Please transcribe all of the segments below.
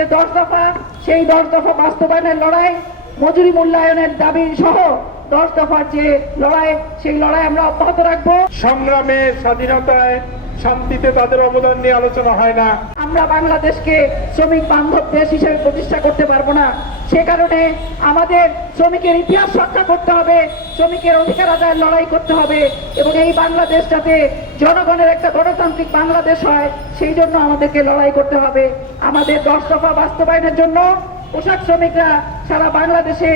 যে দশ দফা, সেই দশ দফা বাস্তবায়নের লড়াই মজুরি মূল্যায়নের দাবি সহ দশ দফার যে লড়াই, সেই লড়াই আমরা অব্যাহত রাখব। সংগ্রামে স্বাধীনতায় শান্তিতে তাদের অবদান নিয়ে আলোচনা হয় না। আমরা বাংলাদেশকে শ্রমিক বান্ধব দেশ হিসেবে প্রতিষ্ঠা করতে পারব না। সে কারণে আমাদের শ্রমিকের ইতিহাস রক্ষা করতে হবে, শ্রমিকের অধিকার আদায়ের লড়াই করতে হবে এবং এই বাংলাদেশ যাতে জনগণের একটা গণতান্ত্রিক বাংলাদেশ হয়, সেই জন্য আমাদেরকে লড়াই করতে হবে। আমাদের দশ দফা বাস্তবায়নের জন্য পোশাক শ্রমিকরা সারা বাংলাদেশে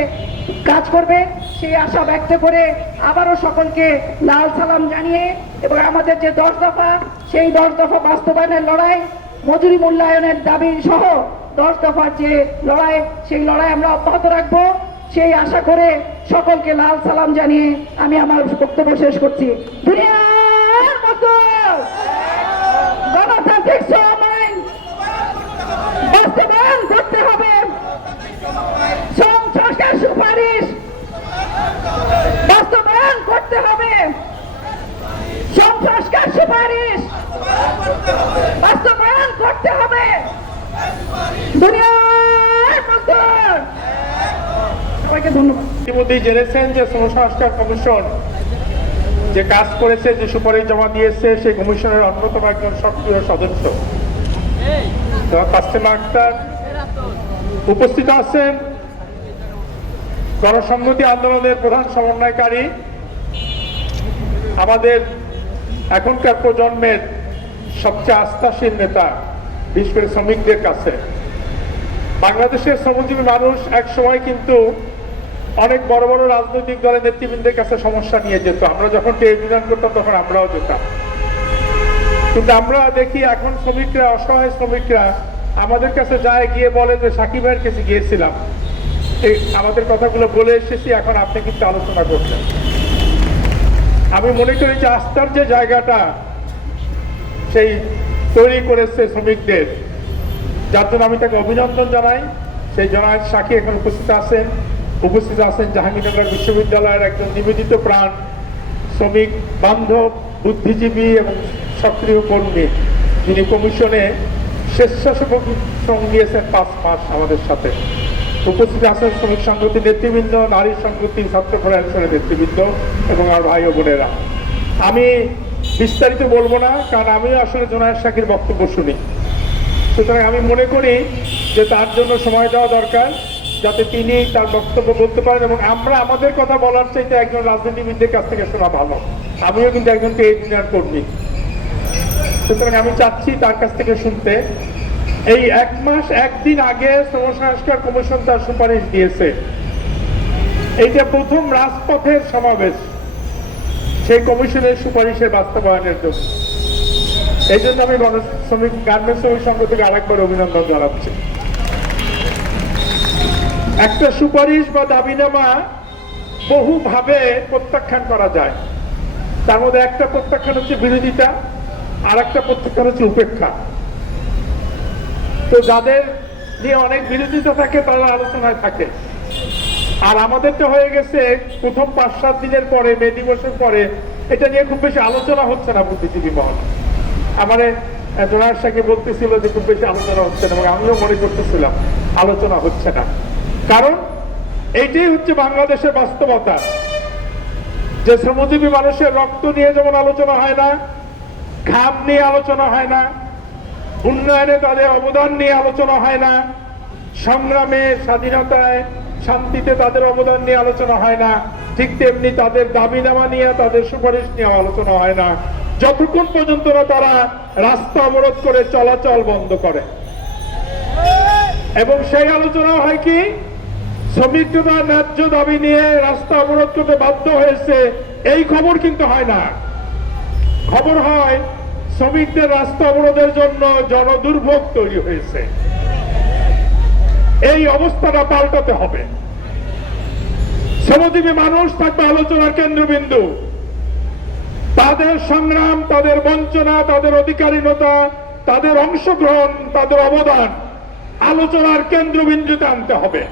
কাজ করবে। সেই আশা ব্যক্ত করে আবারও সকলকে লাল সালাম জানিয়ে এবং আমাদের যে দশ দফা, সেই দশ দফা বাস্তবায়নের লড়াই, মজুরি মূল্যায়নের দাবি সহ দশ দফার যে লড়াই, সেই লড়াই আমরা অব্যাহত রাখব। সেই আশা করে সকলকে লাল সালাম জানিয়ে আমি আমার বক্তব্য শেষ করছি। গণতান্ত্রিক শ্রম আইন বাস্তবায়ন করতে হবে শ্রম সংস্কার সুপারিশ বাস্তবায়ন করতে হবে শ্রম সংস্কার সুপারিশ বাস্তবায়ন করতে হবে দুনিয়ার মজদুর সবাইকে ধন্যবাদ। ইতিমধ্যেই জেনেছেন যে সংস্কার কমিশন যে কাজ করেছে, যে সুপারিশ জমা দিয়েছে, সেই কমিশনের অন্যতম একজন সক্রিয় সদস্য। আক্তার উপস্থিত আছেন গণসংহতি আন্দোলনের প্রধান সমন্বয়কারী। আমাদের এখনকার প্রজন্মের সবচেয়ে আস্থাশীল নেতা, বিশেষ করে শ্রমিকদের কাছে। বাংলাদেশের শ্রমজীবী মানুষ এক সময় কিন্তু অনেক বড় বড় রাজনৈতিক দলের নেতৃবৃন্দের কাছে সমস্যা নিয়ে যেত। আমরা যখন ইউনিয়ন করতাম, তখন আমরাও যেতাম। কিন্তু আমরা দেখি এখন শ্রমিকরা, অসহায় শ্রমিকরা আমাদের কাছে যায়, গিয়ে বলে যে, সাকিব ভাইয়ের কাছে গিয়েছিলাম। এই আমাদের কথাগুলো বলে এসেছি, এখন আপনি কিন্তু আলোচনা করছেন। আমি মনে করি যে, আস্থার যে জায়গাটা সেই তৈরি করেছে শ্রমিকদের, যার জন্য আমি তাকে অভিনন্দন জানাই। সেই জনায় সাক্ষী এখন উপস্থিত আছেন। উপস্থিত আছেন জাহাঙ্গীরনগর বিশ্ববিদ্যালয়ের একজন নিবেদিত প্রাণ, শ্রমিক, বান্ধব, বুদ্ধিজীবী এবং সক্রিয় কর্মী। যিনি কমিশনে স্বেচ্ছাসেবক শ্রম দিয়েছেন পাঁচ মাস আমাদের সাথে। উপস্থিত আছেন শ্রমিক সংগতি নেতৃবৃন্দ, নারী সংগতি, ছাত্র ফেডারেশনের নেতৃবৃন্দ এবং আমার ভাই ও বোনেরা। আমি বিস্তারিত বলব না, কারণ আমি আসলে জোনায়ের শাকির বক্তব্য শুনি। সুতরাং আমি মনে করি যে তার জন্য সময় দেওয়া দরকার। যাতে তিনি তার বক্তব্য বলতে পারেন এবং আমরা আমাদের কথা বলার চাইতে একজন রাজনীতিবিদদের কাছ থেকে শোনা ভালো। আমিও কিন্তু একজন ট্রেড ইউনিয়ন কর্মী। সুতরাং আমি চাচ্ছি তার কাছ থেকে শুনতে। এই এক মাস, একদিন আগে শ্রম সংস্কার কমিশন তার সুপারিশ দিয়েছে। এইটা প্রথম রাজপথের সমাবেশ। সেই কমিশনের সুপারিশের বাস্তবায়নের জন্য। এই জন্য আমি গণ শ্রমিক গার্মেন্টস শ্রমিক সংঘ থেকে আরেকবার অভিনন্দন জানাচ্ছি। একটা সুপারিশ বা দাবিনামা বহুভাবে প্রত্যাখ্যান করা যায়। তার মধ্যে একটা প্রত্যাখ্যান হচ্ছে বিরোধিতা আর একটা প্রত্যাখ্যান হচ্ছে উপেক্ষা। তো যাদের নিয়ে অনেক বিরোধিতা থাকে, তারা আলোচনায় থাকে। আর আমাদের তো হয়ে গেছে প্রথম পাঁচ সাত দিনের পরে, মে দিবসের পরে, এটা নিয়ে খুব বেশি আলোচনা হচ্ছে না বুদ্ধিজীবী মহল। আমারে জোনার সাকে বলতেছিল যে খুব বেশি আলোচনা হচ্ছে না, এবং আমিও মনে করতেছিলাম, আলোচনা হচ্ছে না। কারণ এইটাই হচ্ছে বাংলাদেশের বাস্তবতা। যে শ্রমজীবী মানুষের রক্ত নিয়ে যেমন আলোচনা হয় না ঘাম নিয়ে আলোচনা হয় না, উন্নয়নে তাদের অবদান নিয়ে আলোচনা হয় না, সংগ্রামে, স্বাধীনতায়, শান্তিতে তাদের অবদান নিয়ে আলোচনা হয় না, ঠিক তেমনি তাদের দাবিনামা নিয়ে, তাদের সুপারিশ নিয়ে আলোচনা হয় না। যতক্ষণ পর্যন্ত না তারা রাস্তা অবরোধ করে, চলাচল বন্ধ করে। এবং সেই আলোচনা হয় কি শ্রমিকরা ন্যায্য দাবি নিয়ে রাস্তা অবরোধ করতে বাধ্য হয়েছে। এই খবর কিন্তু হয় না। খবর হয়, শ্রমিকদের রাস্তা অবরোধের জন্য জনদুর্ভোগ তৈরি হয়েছে। এই অবস্থাটা পাল্টাতে হবে। শ্রমজীবী মানুষ থাকবে আলোচনার কেন্দ্রবিন্দু। তাদের সংগ্রাম, তাদের বঞ্চনা, তাদের অধিকারীনতা তাদের অংশগ্রহণ, তাদের অবদান আলোচনার কেন্দ্রবিন্দুতে আনতে হবে।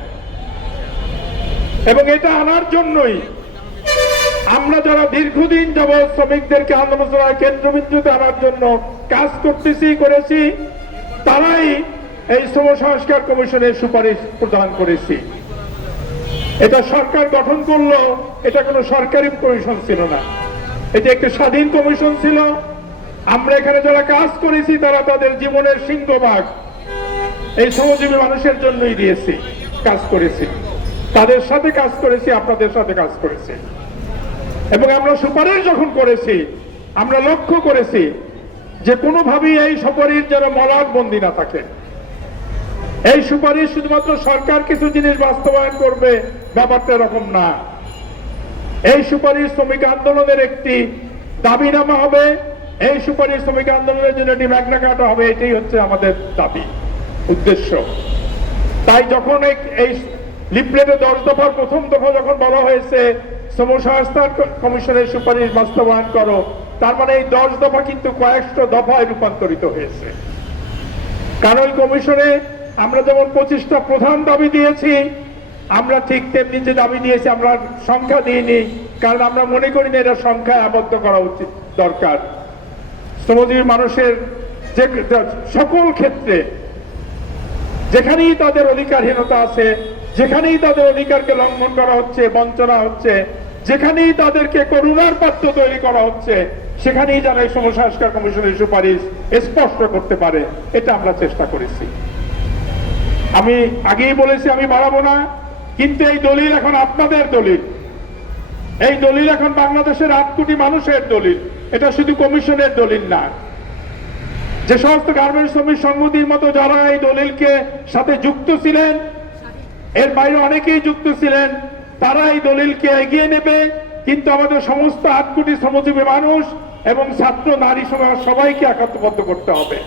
এবং এটা আনার জন্যই আমরা যারা দীর্ঘদিন যাবৎ শ্রমিকদেরকে আলোচনার কেন্দ্রবিন্দুতে আনার জন্য কাজ করতেছি, করেছি, তারাই এই শ্রম সংস্কার কমিশনের সুপারিশ প্রদান করেছি। এটা সরকার গঠন করল, এটা কোনো সরকারি কমিশন ছিল না। এটা একটি স্বাধীন কমিশন ছিল। আমরা এখানে যারা কাজ করেছি, তারা তাদের জীবনের সিংহভাগ এই শ্রমজীবী মানুষের জন্যই দিয়েছি, কাজ করেছি। তাদের সাথে কাজ করেছি, আপনাদের সাথে কাজ করেছি। এবং আমরা সুপারিশ যখন করেছি, আমরা লক্ষ্য করেছি যে কোনোভাবেই এই সুপারিশ যেন মলাট বন্দি না থাকে। এই সুপারিশ শুধুমাত্র সরকার কিছু জিনিস বাস্তবায়ন করবে, ব্যাপারটা এরকম না। এই সুপারিশ শ্রমিক আন্দোলনের একটি দাবিনামা হবে, এই সুপারিশ শ্রমিক আন্দোলনের জন্য একটি ম্যাগনা কাটা হবে, এটাই হচ্ছে আমাদের দাবি, উদ্দেশ্য। তাই যখন এই লিফলেটে দশ দফার প্রথম দফা যখন বলা হয়েছে শ্রম সংস্থান কমিশনের সুপারিশ বাস্তবায়ন করো। তার মানে এই দশ দফা কিন্তু কয়েকশো দফায় রূপান্তরিত হয়েছে। কারণ কমিশনে আমরা যেমন পঁচিশটা প্রধান দাবি দিয়েছি, আমরা ঠিক তেমনি যে দাবি দিয়েছি আমরা সংখ্যা দিইনি, কারণ আমরা মনে করি না এটা সংখ্যায় আবদ্ধ করা উচিত, দরকার। শ্রমজীবী মানুষের যে সকল ক্ষেত্রে যেখানেই তাদের অধিকারহীনতা আছে যেখানেই তাদের অধিকারকে লঙ্ঘন করা হচ্ছে, বঞ্চনা হচ্ছে, যেখানেই তাদেরকে করুণার পাত্র তৈরি করা হচ্ছে, সেখানেই যারা এই সংস্কার কমিশনের সুপারিশ স্পষ্ট করতে পারে, এটা আমরা চেষ্টা করেছি। আমি আগেই বলেছি, আমি বাড়াবো না, কিন্তু এই দলিল এখন আপনাদের দলিল। এই দলিল এখন বাংলাদেশের আট কোটি মানুষের দলিল। এটা শুধু কমিশনের দলিল না। যে সমস্ত গার্মেন্টস শ্রমিক সংগতির মতো যারা এই দলিলকে সাথে যুক্ত ছিলেন এর বাইরে অনেকেই যুক্ত ছিলেন। তারা এই দলিলকে এগিয়ে নেবে, কিন্তু আমাদের সমস্ত আট কোটি শ্রমজীবী মানুষ এবং ছাত্র নারী সবাইকে একাত্মবদ্ধ করতে হবে।